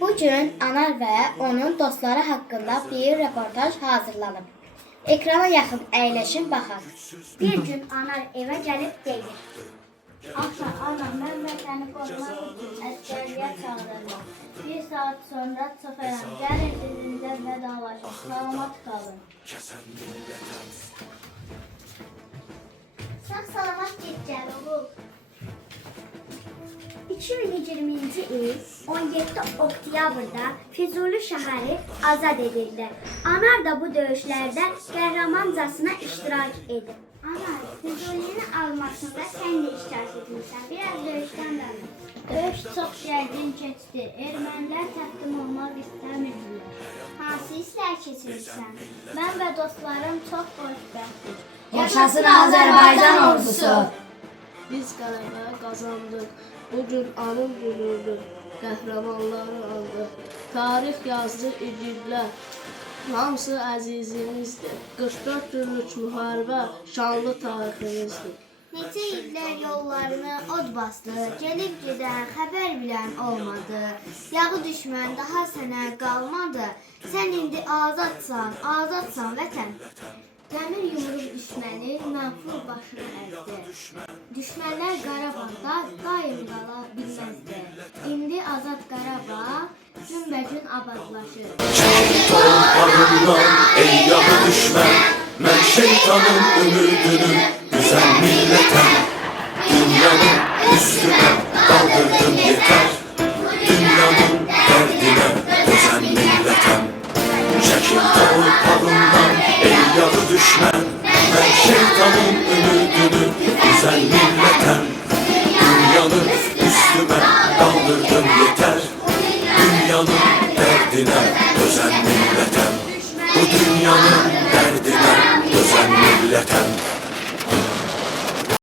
Bugün Anar və onun dostları haqqında bir reportaj hazırlanıb. Ekrana yaxın əyləşin, baxaq. Bir gün Anar evə gəlib deyir: "Axşam ana, mən vətəni qorumaq üçün əskərliyə çağırırlar. Bir saat sonra çıxıram. Gəlin sizinlə vedalaşın. Salamat qalın." Sağ salamat get gəl oğul. 2020-ci il 17 oktyabrda Füzuli şəhəri azad edildi. Anar da bu döyüşlərdə qəhrəmancasına iştirak edib. Anar, Füzulini almasında sən də iştirak etmişsən. Biraz döyüşdən danış. Döyüş çox gərgin keçdi. Ermənilər təslim olmaq istəmirdilər. Hansı hisslər keçirsən? Mən və dostlarım çox xoşbəxtik. Yaşasın Azərbaycan ordusu! Biz qələbə qazandıq. Bugün anın günüdür. Qəhrəmanları andıq. Tarix yazdı igidlər. Hamısı əzizimizdir. 44 günlük müharibə şanlı tariximizdir. Neçə illər yollarını od bastı, gelib gedən xəbər bilən olmadı. Yağı düşmən daha sənə qalmadı. Sən indi azadsan, azadsan vətən. Dəmir yumruq düşməni məğfur başını əzdi. Düşmənlər Qarabağda qaim qala bilməzdi. İndi azad Qarabağ günbəgün abadlaşır. Şehit ol barından ey yağı düşmən, mən şeytanın ümidini güzel milletem. Dünyanın üstüne kaldırdım yeter, dünyanın derdine özen milletem. Çekil torpağından ey yağı düşmən, mən şeytanın ümidini güzel milletem. Dünyanın üstüme kaldırdım yeter, dünyanın derdine özen milletem. Bu dünyanın derdine özen milletem.